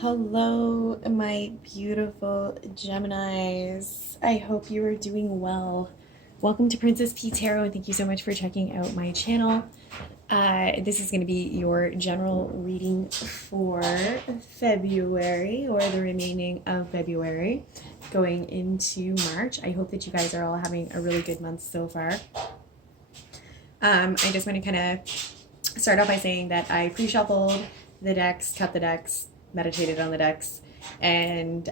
Hello, my beautiful Geminis. I hope you are doing well. Welcome to Princess P Tarot, and thank you so much for checking out my channel. This is going to be your general reading for February, or the remaining of February, going into March. I hope that you guys are all having a really good month so far. I just want to kind of start off by saying that I pre-shuffled the decks, cut the decks, meditated on the decks, and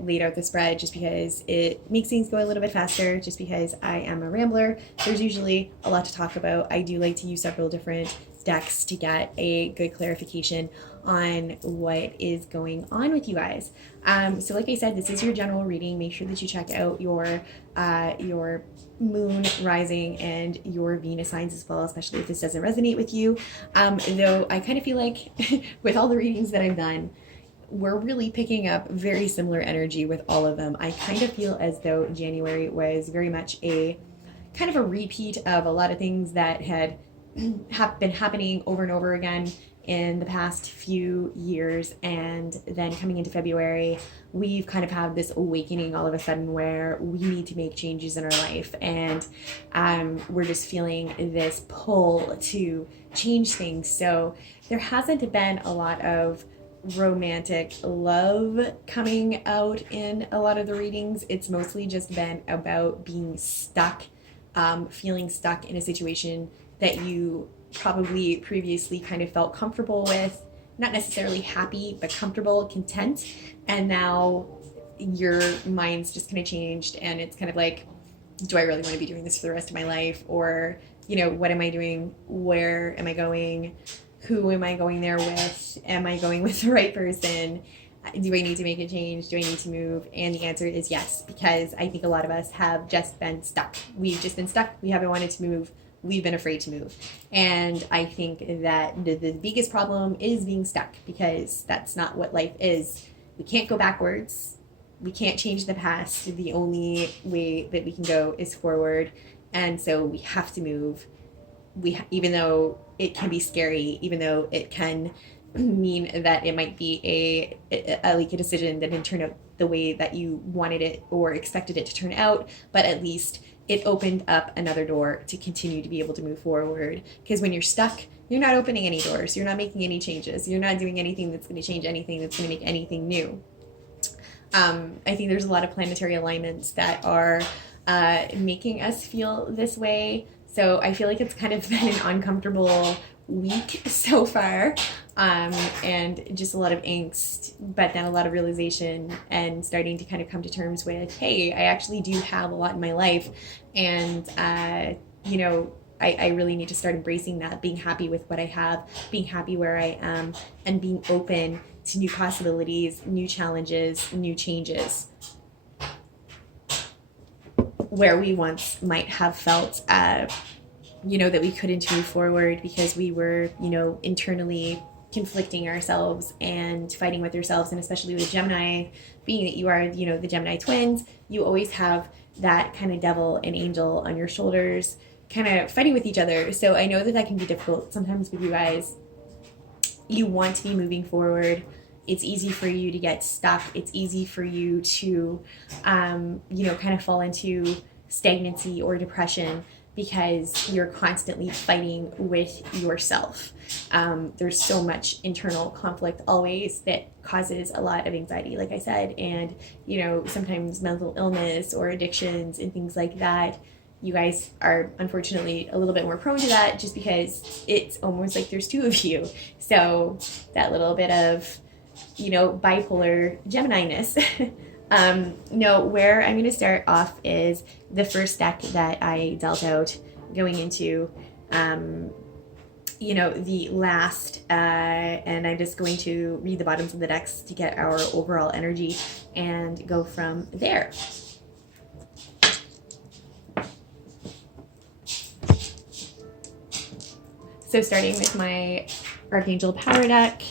laid out the spread just because it makes things go a little bit faster, just because I am a rambler. There's usually a lot to talk about. I do like to use several different decks to get a good clarification on what is going on with you guys. So like I said, this is your general reading. Make sure that you check out your moon, rising, and your Venus signs as well, especially if this doesn't resonate with you. Though I kind of feel like with all the readings that I've done, we're really picking up very similar energy with all of them. I kind of feel as though January was very much a kind of a repeat of a lot of things that had been happening over and over again in the past few years, and then coming into February, we've kind of had this awakening all of a sudden where we need to make changes in our life, and we're just feeling this pull to change things. So there hasn't been a lot of romantic love coming out in a lot of the readings. It's mostly just been about being stuck, feeling stuck in a situation that you probably previously kind of felt comfortable with, not necessarily happy, but comfortable, content, and now your mind's just kind of changed, and it's kind of like, do I really want to be doing this for the rest of my life? Or, what am I doing? Where am I going? Who am I going there with? Am I going with the right person? Do I need to make a change? Do I need to move? And the answer is yes, because I think a lot of us have just been stuck. We've just been stuck. We haven't wanted to move. We've been afraid to move. And I think that the biggest problem is being stuck, because that's not what life is. We can't go backwards. We can't change the past. The only way that we can go is forward. And so we have to move. Even though it can be scary, even though it can mean that it might be a decision that didn't turn out the way that you wanted it or expected it to turn out, but at least it opened up another door to continue to be able to move forward. Because when you're stuck, you're not opening any doors, you're not making any changes, you're not doing anything that's going to change anything, that's going to make anything new. I think there's a lot of planetary alignments that are making us feel this way. So I feel like it's kind of been an uncomfortable week so far, and just a lot of angst, but then a lot of realization, and starting to kind of come to terms with, hey, I actually do have a lot in my life, and I really need to start embracing that, being happy with what I have, being happy where I am, and being open to new possibilities, new challenges, new changes. Where we once might have felt, that we couldn't move forward because we were, internally conflicting ourselves and fighting with ourselves. And especially with Gemini, being that you are, the Gemini twins, you always have that kind of devil and angel on your shoulders, kind of fighting with each other. So I know that that can be difficult sometimes with you guys. You want to be moving forward. It's easy for you to get stuck. It's easy for you to, kind of fall into stagnancy or depression because you're constantly fighting with yourself. There's so much internal conflict always that causes a lot of anxiety, like I said, and, sometimes mental illness or addictions and things like that. You guys are unfortunately a little bit more prone to that just because it's almost like there's two of you. So that little bit of, bipolar Gemini-ness. Where I'm going to start off is the first deck that I dealt out going into, the last, and I'm just going to read the bottoms of the decks to get our overall energy and go from there. So starting with my Archangel Power deck.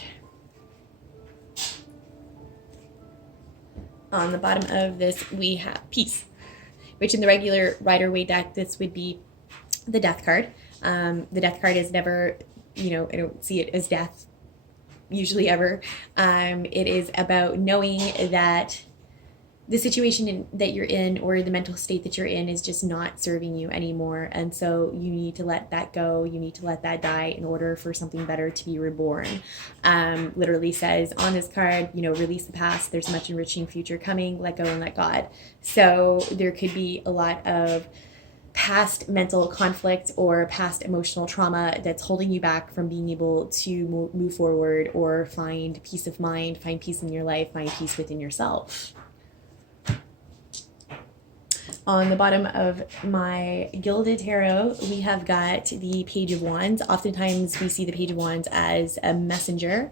On the bottom of this, we have Peace, which in the regular Rider-Waite deck, this would be the Death card. The Death card is never, I don't see it as death usually ever. It is about knowing that the situation that you're in or the mental state that you're in is just not serving you anymore. And so you need to let that go. You need to let that die in order for something better to be reborn. Literally says on this card, release the past. There's a much enriching future coming. Let go and let God. So there could be a lot of past mental conflict or past emotional trauma that's holding you back from being able to move forward or find peace of mind, find peace in your life, find peace within yourself. On the bottom of my Gilded Tarot, we have got the Page of Wands. Oftentimes we see the Page of Wands as a messenger.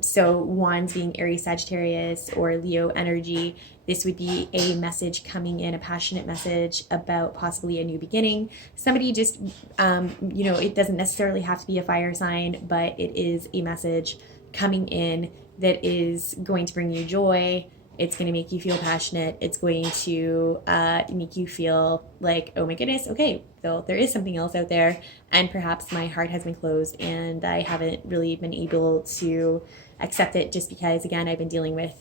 So Wands being Aries, Sagittarius, or Leo energy. This would be a message coming in, a passionate message about possibly a new beginning. Somebody just, it doesn't necessarily have to be a fire sign, but it is a message coming in that is going to bring you joy. It's going to make you feel passionate. It's going to make you feel like, oh my goodness, okay, so there is something else out there. And perhaps my heart has been closed and I haven't really been able to accept it just because, again, I've been dealing with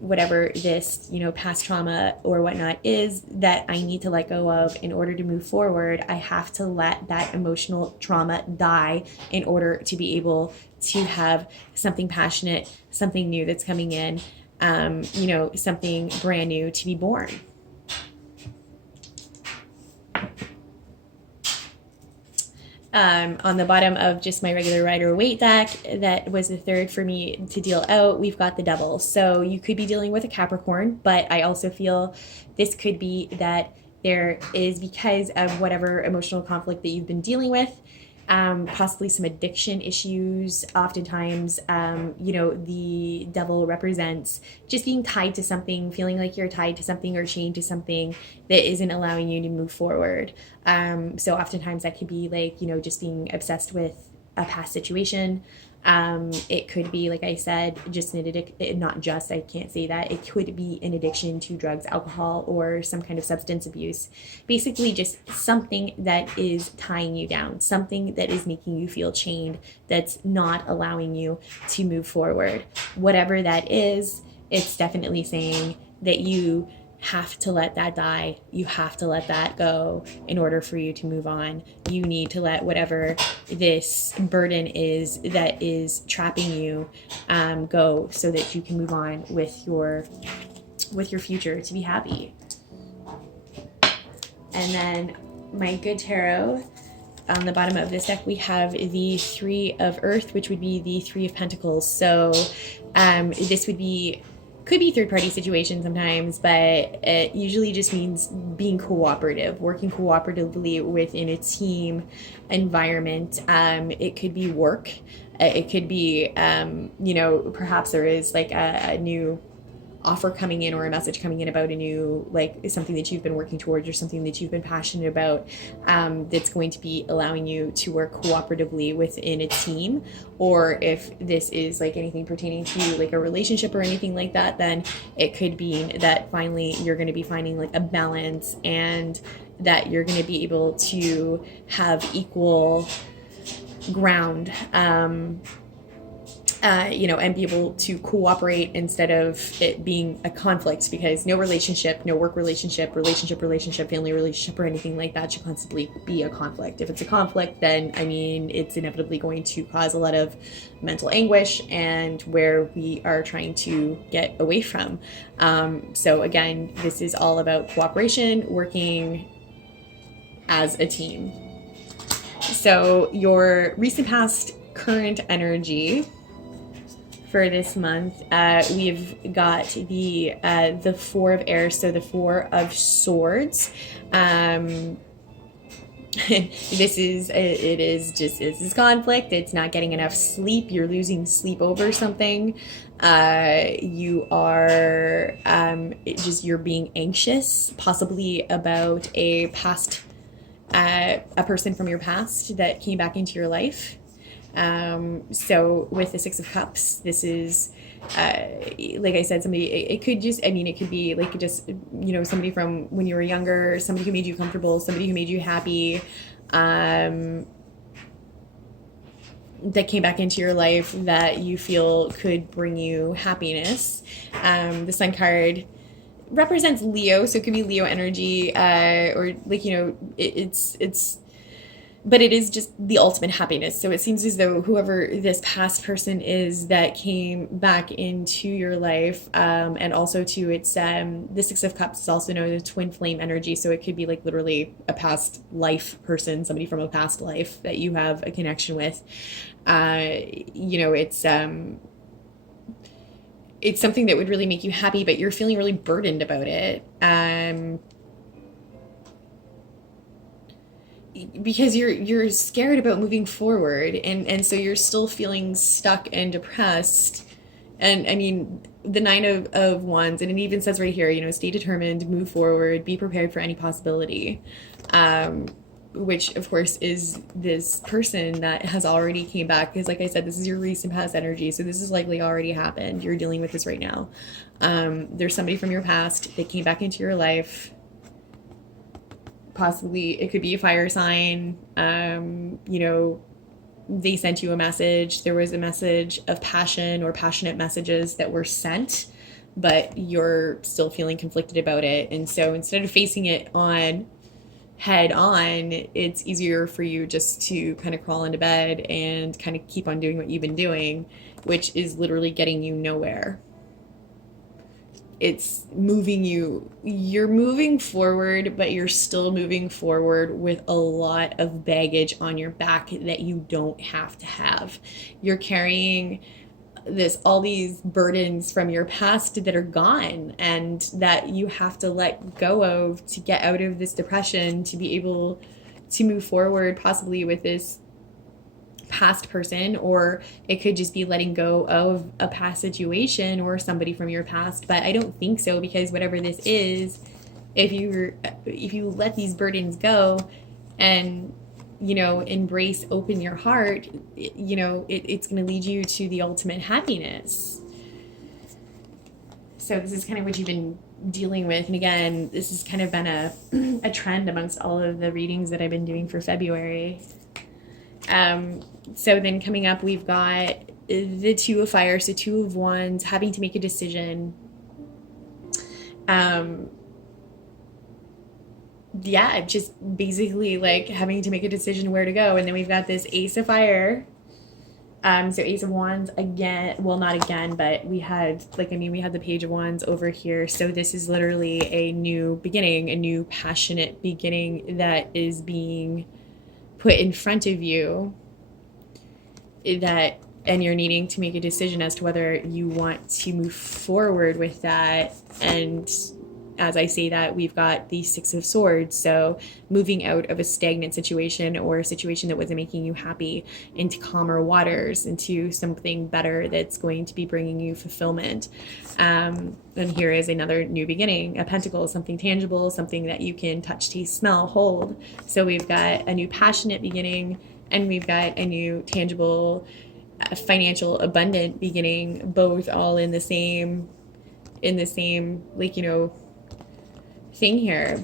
whatever this, past trauma or whatnot is that I need to let go of in order to move forward. I have to let that emotional trauma die in order to be able to have something passionate, something new that's coming in. Something brand new to be born. On the bottom of just my regular Rider-Waite deck, that was the third for me to deal out, we've got the Devil. So you could be dealing with a Capricorn, but I also feel this could be that there is, because of whatever emotional conflict that you've been dealing with, possibly some addiction issues. Oftentimes, the Devil represents just being tied to something, feeling like you're tied to something or chained to something that isn't allowing you to move forward. So oftentimes that could be like, just being obsessed with a past situation. It could be, like I said, just I can't say that. It could be an addiction to drugs, alcohol, or some kind of substance abuse. Basically just something that is tying you down, something that is making you feel chained, that's not allowing you to move forward. Whatever that is, it's definitely saying that you have to let that die. You have to let that go in order for you to move on. You need to let whatever this burden is that is trapping you go so that you can move on with your future to be happy. And then my Good Tarot, on the bottom of this deck, we have the Three of Earth, which would be the Three of Pentacles. So this could be third-party situations sometimes, but it usually just means being cooperative, working cooperatively within a team environment. It could be work. It could be, perhaps there is like a new offer coming in or a message coming in about a new, like something that you've been working towards or something that you've been passionate about, that's going to be allowing you to work cooperatively within a team. Or if this is like anything pertaining to like a relationship or anything like that, then it could be that finally you're going to be finding like a balance and that you're going to be able to have equal ground, and be able to cooperate instead of it being a conflict, because no relationship, no work relationship, family relationship, or anything like that should constantly be a conflict. If it's a conflict, then, it's inevitably going to cause a lot of mental anguish and where we are trying to get away from. So again, this is all about cooperation, working as a team. So your recent past current energy for this month, we've got the Four of Air, so the Four of Swords. This is conflict. It's not getting enough sleep. You're losing sleep over something. You are you're being anxious, possibly about a person from your past that came back into your life. So with the Six of Cups, this is, like I said, it could be like just, somebody from when you were younger, somebody who made you comfortable, somebody who made you happy. that came back into your life that you feel could bring you happiness. The Sun card represents Leo, so it could be Leo energy, or like, you know, it's but it is just the ultimate happiness. So it seems as though whoever this past person is that came back into your life, and also to it's the Six of Cups is also known as twin flame energy. So it could be like literally a past life person, somebody from a past life that you have a connection with. You know, it's something that would really make you happy, but you're feeling really burdened about it. Because you're scared about moving forward, and so you're still feeling stuck and depressed. And I mean, the Nine of Wands, and it even says right here, you know, stay determined, move forward, be prepared for any possibility, which of course is this person that has already came back, because like I said, this is your recent past energy, so this is likely already happened. You're dealing with this right now. There's somebody from your past that came back into your life. Possibly it could be a fire sign. You know, they sent you a message. There was a message of passion or passionate messages that were sent, but you're still feeling conflicted about it. And so instead of facing it on head on, it's easier for you just to kind of crawl into bed and kind of keep on doing what you've been doing, which is literally getting you nowhere. It's moving you're moving forward, but you're still moving forward with a lot of baggage on your back that you don't have to have. You're carrying all these burdens from your past that are gone and that you have to let go of to get out of this depression, to be able to move forward, possibly with this past person, or it could just be letting go of a past situation or somebody from your past. But I don't think so, because whatever this is, if you let these burdens go and, you know, embrace, open your heart, you know, it's going to lead you to the ultimate happiness. So this is kind of what you've been dealing with. And again, this has kind of been a trend amongst all of the readings that I've been doing for February. So then coming up, we've got the Two of Fire, so Two of Wands, having to make a decision. Yeah, just basically like having to make a decision where to go. And then we've got this Ace of Fire. So Ace of Wands again, well, not again, but we had the Page of Wands over here. So this is literally a new beginning, a new passionate beginning that is being put in front of you, and you're needing to make a decision as to whether you want to move forward with that. And as I say that, we've got the Six of Swords, so moving out of a stagnant situation or a situation that wasn't making you happy into calmer waters, into something better that's going to be bringing you fulfillment. And here is another new beginning, a pentacle, something tangible, something that you can touch, taste, smell, hold. So we've got a new passionate beginning, and we've got a new tangible, financial, abundant beginning, both all in the same, like, you know, thing here,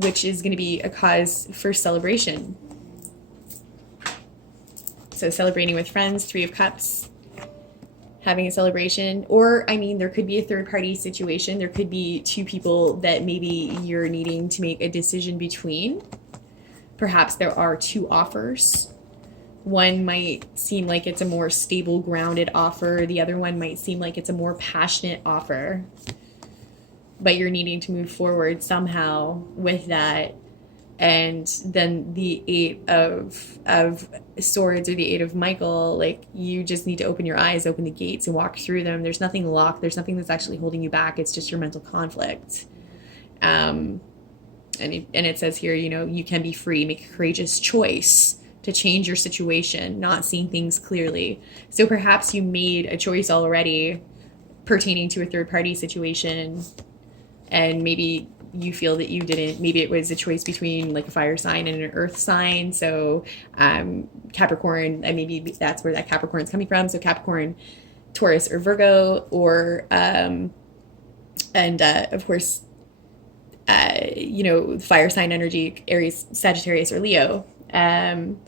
which is going to be a cause for celebration. So celebrating with friends, Three of Cups, having a celebration, or I mean, there could be a third party situation. There could be two people that maybe you're needing to make a decision between. Perhaps there are two offers. One might seem like it's a more stable, grounded offer. The other one might seem like it's a more passionate offer. But you're needing to move forward somehow with that. And then the Eight of Swords, or the Eight of Michael, like, you just need to open your eyes, open the gates, and walk through them. There's nothing locked. There's nothing that's actually holding you back. It's just your mental conflict. And it says here, you know, you can be free, make a courageous choice to change your situation, not seeing things clearly. So perhaps you made a choice already pertaining to a third party situation, and maybe you feel that you didn't. Maybe it was a choice between like a fire sign and an earth sign. So Capricorn, and maybe that's where that Capricorn is coming from. So Capricorn, Taurus, or Virgo, or of course, you know, fire sign energy, Aries, Sagittarius, or Leo. And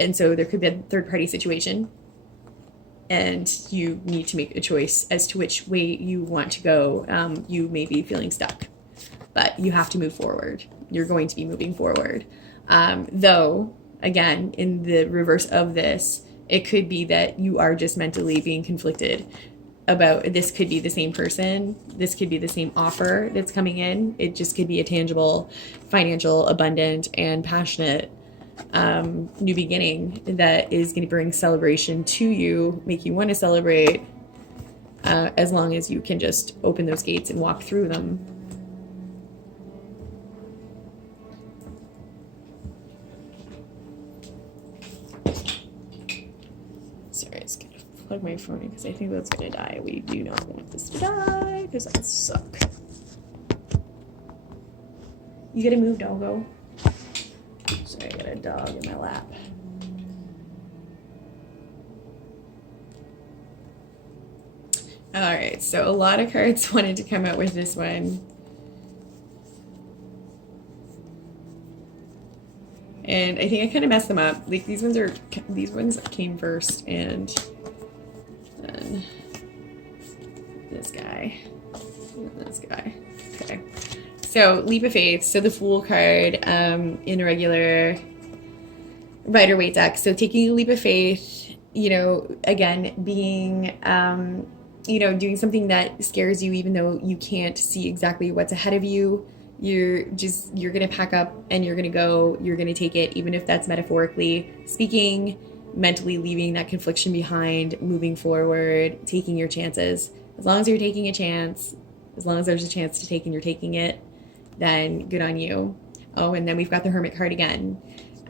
And so there could be a third-party situation, and you need to make a choice as to which way you want to go. You may be feeling stuck, but you have to move forward. You're going to be moving forward. Though, again, in the reverse of this, it could be that you are just mentally being conflicted about, this could be the same person, this could be the same offer that's coming in. It just could be a tangible, financial, abundant, and passionate new beginning that is going to bring celebration to you, make you want to celebrate, as long as you can just open those gates and walk through them. Sorry, I just gotta plug my phone in because I think that's gonna die. We do not want this to die because that suck. You gotta move, doggo. Sorry, I got a dog in my lap. All right, so a lot of cards wanted to come out with this one. And I think I kind of messed them up. Like these ones came first, and then this guy, and this guy. Okay. So leap of faith. So the Fool card in a regular Rider-Waite deck. So taking a leap of faith, you know, again, being, you know, doing something that scares you, even though you can't see exactly what's ahead of you. You're going to pack up and you're going to go, you're going to take it, even if that's metaphorically speaking, mentally leaving that confliction behind, moving forward, taking your chances. As long as you're taking a chance, as long as there's a chance to take and you're taking it, then good on you. Oh, and then we've got the Hermit card again.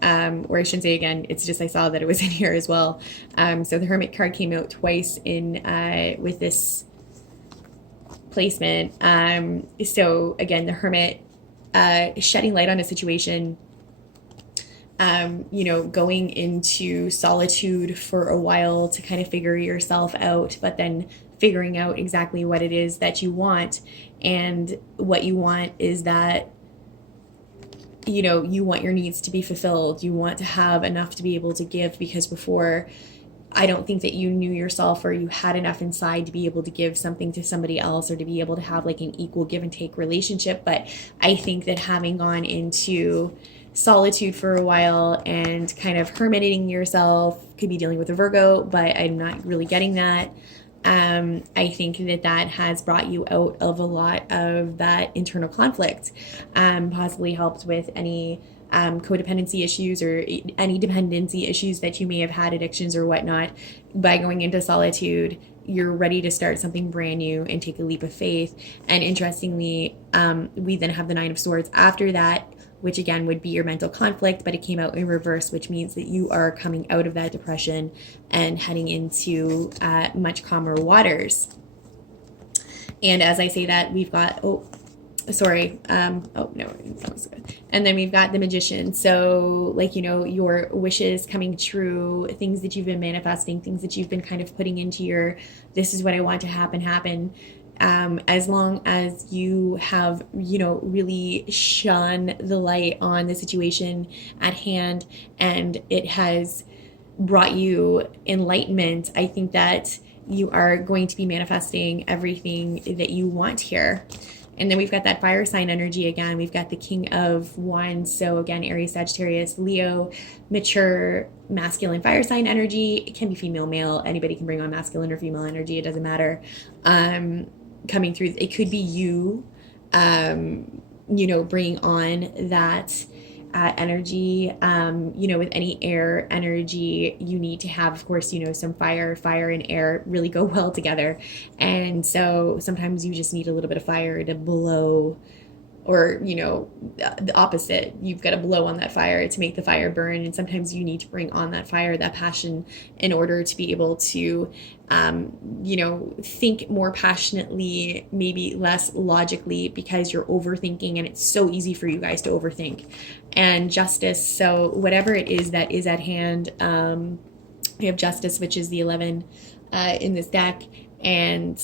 Or I shouldn't say again, it's just I saw that it was in here as well. So the Hermit card came out twice in with this placement. So again, the Hermit shedding light on a situation, you know, going into solitude for a while to kind of figure yourself out, but then figuring out exactly what it is that you want. And what you want is that, you know, you want your needs to be fulfilled. You want to have enough to be able to give, because before, I don't think that you knew yourself or you had enough inside to be able to give something to somebody else or to be able to have like an equal give and take relationship. But I think that having gone into solitude for a while and kind of hermiting yourself, could be dealing with a Virgo, but I'm not really getting that. I think that that has brought you out of a lot of that internal conflict, possibly helped with any codependency issues or any dependency issues that you may have had, addictions or whatnot. By going into solitude, you're ready to start something brand new and take a leap of faith. And interestingly, we then have the Nine of Swords after that, which again would be your mental conflict, but it came out in reverse, which means that you are coming out of that depression and heading into much calmer waters. And as I say that, we've got, oh no, that was good. And then we've got the Magician. So like, you know, your wishes coming true, things that you've been manifesting, things that you've been kind of putting into your, this is what I want to happen. As long as you have, you know, really shone the light on the situation at hand and it has brought you enlightenment, I think that you are going to be manifesting everything that you want here. And then we've got that fire sign energy again. We've got the King of Wands. So again, Aries, Sagittarius, Leo, mature, masculine fire sign energy. It can be female, male. Anybody can bring on masculine or female energy. It doesn't matter. Coming through, it could be you, you know, bringing on that energy. You know, with any air energy, you need to have, of course, you know, some fire and air really go well together. And so sometimes you just need a little bit of fire to blow, or, you know, the opposite. You've got to blow on that fire to make the fire burn. And sometimes you need to bring on that fire, that passion, in order to be able to, you know, think more passionately, maybe less logically, because you're overthinking, and it's so easy for you guys to overthink. And Justice. So whatever it is that is at hand, we have Justice, which is the 11 in this deck. And,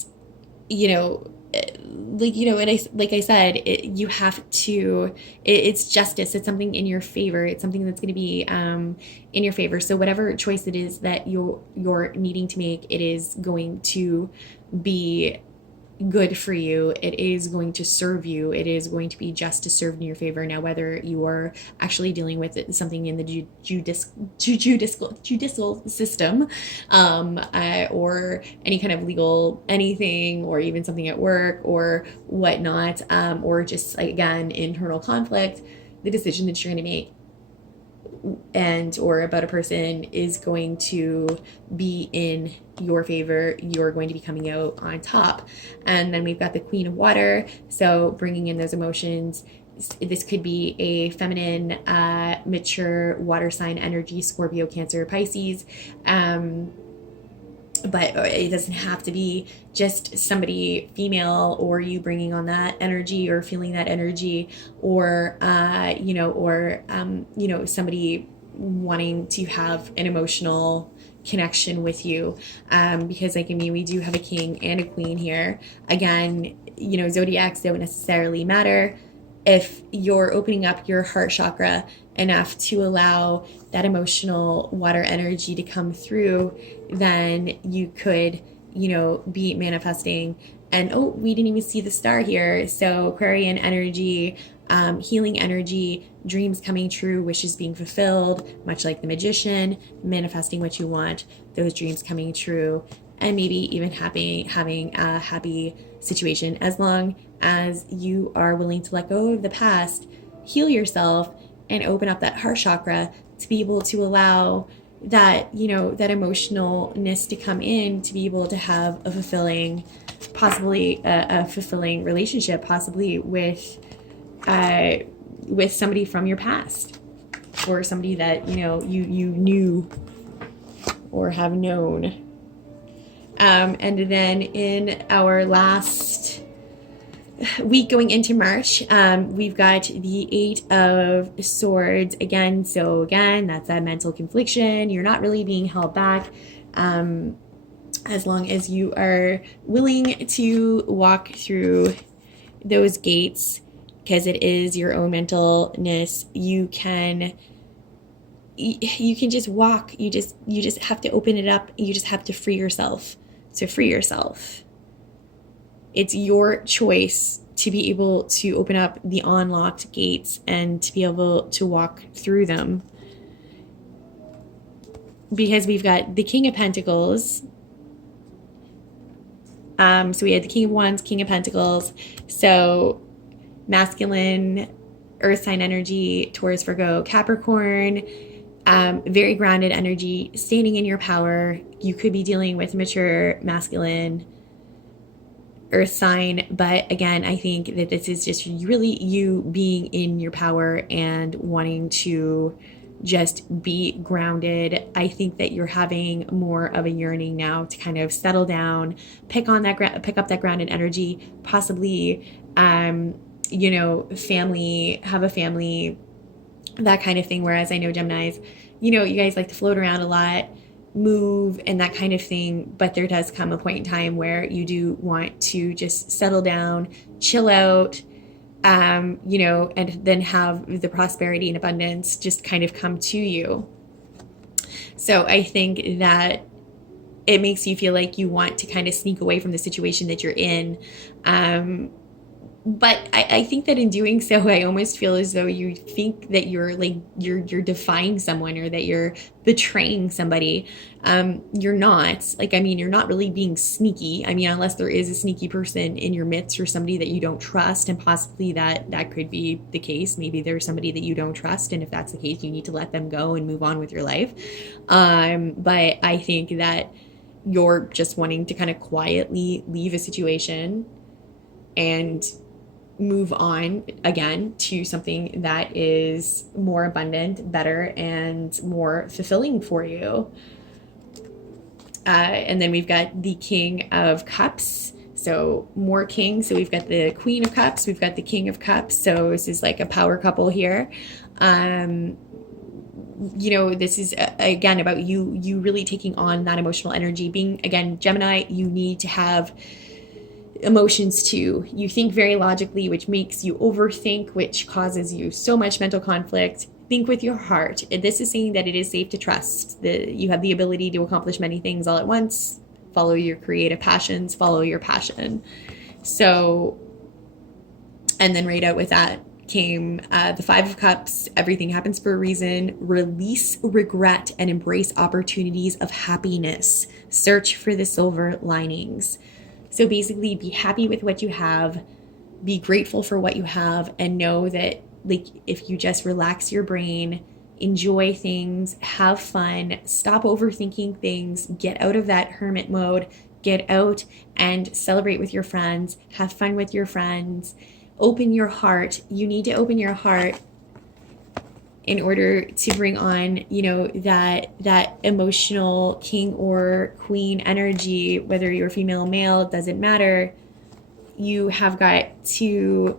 you know, like, you know, and like I said, you have to, it's justice. It's something in your favor. It's something that's going to be in your favor. So whatever choice it is that you're needing to make, it is going to be good for you. It is going to serve you. It is going to be just to serve in your favor. Now, whether you are actually dealing with something in the judicial system, or any kind of legal anything, or even something at work or whatnot, or just, again, internal conflict, the decision that you're going to make and or about a person is going to be in your favor. You're going to be coming out on top. And then we've got the Queen of Water, so bringing in those emotions. This could be a feminine, mature water sign energy, Scorpio, Cancer, Pisces. But it doesn't have to be just somebody female, or you bringing on that energy or feeling that energy, or somebody wanting to have an emotional connection with you, because, like, I mean, we do have a king and a queen here. Again, zodiacs don't necessarily matter. If you're opening up your heart chakra enough to allow that emotional water energy to come through, then you could, be manifesting. And we didn't even see the star here. So Aquarian energy, healing energy, dreams coming true, wishes being fulfilled, much like the Magician, manifesting what you want, those dreams coming true, and maybe even having a happy situation, as long as you are willing to let go of the past, heal yourself, and open up that heart chakra to be able to allow that, that emotionalness to come in, to be able to have a fulfilling, possibly a fulfilling relationship, possibly with somebody from your past, or somebody that, you knew or have known. And then in our last week going into March, we've got the Eight of Swords again. So again, that's that mental confliction. You're not really being held back, as long as you are willing to walk through those gates, because it is your own mentalness. You can just walk. You just have to open it up. You just have to free yourself. To free yourself, it's your choice to be able to open up the unlocked gates and to be able to walk through them. Because we've got the King of Pentacles. So we had the King of Wands, King of Pentacles. So masculine, earth sign energy, Taurus, Virgo, Capricorn. Very grounded energy, standing in your power. You could be dealing with mature, masculine, earth sign, but again, I think that this is just really you being in your power and wanting to just be grounded. I think that you're having more of a yearning now to kind of settle down, pick up that grounded energy, possibly, family, have a family, that kind of thing. Whereas I know Geminis, you guys like to float around a lot, move, and that kind of thing. But there does come a point in time where you do want to just settle down, chill out, and then have the prosperity and abundance just kind of come to you. So I think that it makes you feel like you want to kind of sneak away from the situation that you're in. But I think that in doing so, I almost feel as though you think that you're defying someone, or that you're betraying somebody. You're not. You're not really being sneaky. Unless there is a sneaky person in your midst, or somebody that you don't trust, and possibly that could be the case. Maybe there's somebody that you don't trust, and if that's the case, you need to let them go and move on with your life. But I think that you're just wanting to kind of quietly leave a situation and move on again to something that is more abundant, better, and more fulfilling for you. And then we've got the King of Cups. So more kings. So we've got the Queen of Cups. We've got the King of Cups. So this is like a power couple here. This is again about you really taking on that emotional energy. Being, again, Gemini, you need to have emotions too. You think very logically, which makes you overthink, which causes you so much mental conflict. Think with your heart. This is saying that it is safe to trust, that you have the ability to accomplish many things all at once. Follow your creative passions, follow your passion. So, and then right out with that came the Five of Cups. Everything happens for a reason. Release regret and embrace opportunities of happiness. Search for the silver linings. So basically, be happy with what you have, be grateful for what you have, and know that, like, if you just relax your brain, enjoy things, have fun, stop overthinking things, get out of that hermit mode, get out and celebrate with your friends, have fun with your friends, open your heart. You need to open your heart in order to bring on, you know, that emotional king or queen energy, whether you're female or male, it doesn't matter. You have got to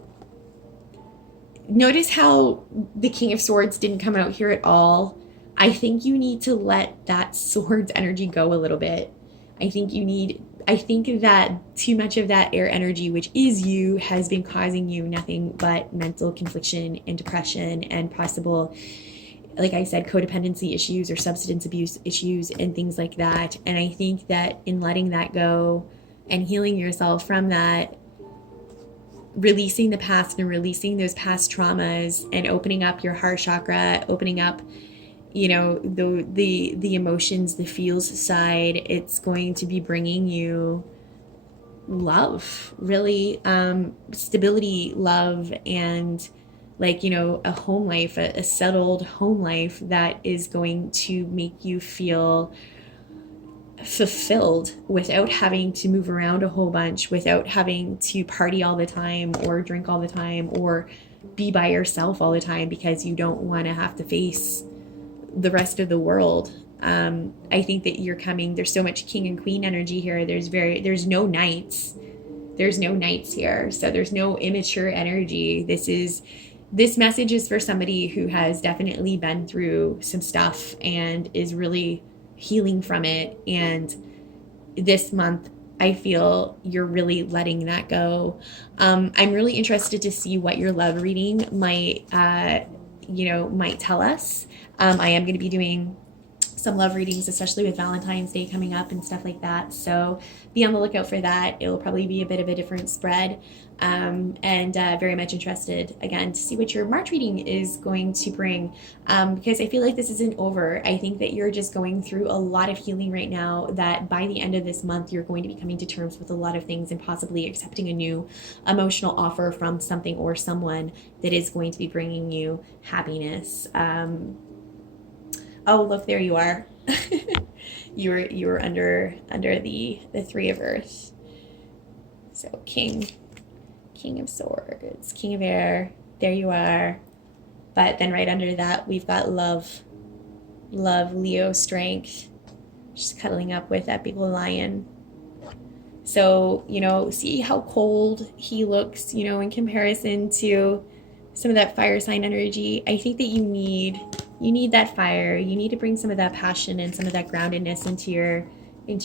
notice how the King of Swords didn't come out here at all. I think you need to let that swords energy go a little bit. I think that too much of that air energy, which is you, has been causing you nothing but mental confliction and depression and possible, like I said, codependency issues or substance abuse issues and things like that. And I think that in letting that go and healing yourself from that, releasing the past and releasing those past traumas and opening up your heart chakra, opening up, you know, the emotions, the feels side, it's going to be bringing you love, really, stability, love, and, like, you know, a home life, a settled home life that is going to make you feel fulfilled without having to move around a whole bunch, without having to party all the time or drink all the time or be by yourself all the time because you don't want to have to face the rest of the world. I think that you're coming, there's so much king and queen energy here. There's no knights. There's no knights here. So there's no immature energy. This message is for somebody who has definitely been through some stuff and is really healing from it. And this month, I feel you're really letting that go. I'm really interested to see what your love reading might tell us. I am going to be doing some love readings, especially with Valentine's Day coming up and stuff like that. So be on the lookout for that. It'll probably be a bit of a different spread. And very much interested, again, to see what your March reading is going to bring, because I feel like this isn't over. I think that you're just going through a lot of healing right now, that by the end of this month, you're going to be coming to terms with a lot of things and possibly accepting a new emotional offer from something or someone that is going to be bringing you happiness. Oh, look, there you are. you were under the Three of Earth. So King of Swords, King of Air, there you are. But then right under that, we've got love, Leo, strength, just cuddling up with that big lion. So, you know, see how cold he looks, you know, in comparison to some of that fire sign energy. I think that you need that fire. You need to bring some of that passion and some of that groundedness into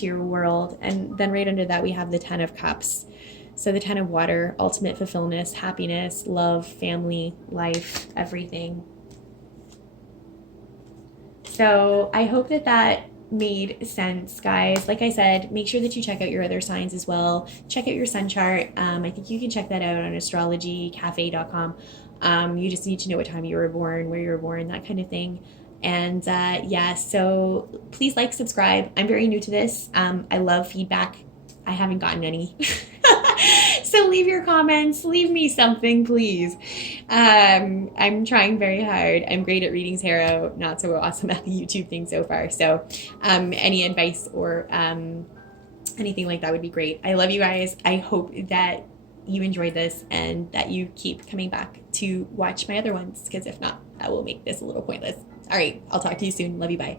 your world. And then right under that, we have the Ten of Cups. So the Ten of Water, ultimate fulfillment, happiness, love, family, life, everything. So I hope that made sense, guys. Like I said, make sure that you check out your other signs as well. Check out your sun chart. I think you can check that out on astrologycafe.com. You just need to know what time you were born, where you were born, that kind of thing. And yeah, so please like, subscribe. I'm very new to this. I love feedback. I haven't gotten any. So leave your comments, leave me something, please. I'm trying very hard. I'm great at reading tarot, not so awesome at the YouTube thing so far. So any advice or anything like that would be great. I love you guys. I hope that you enjoyed this and that you keep coming back to watch my other ones, because if not, that will make this a little pointless. All right, I'll talk to you soon. Love you. Bye.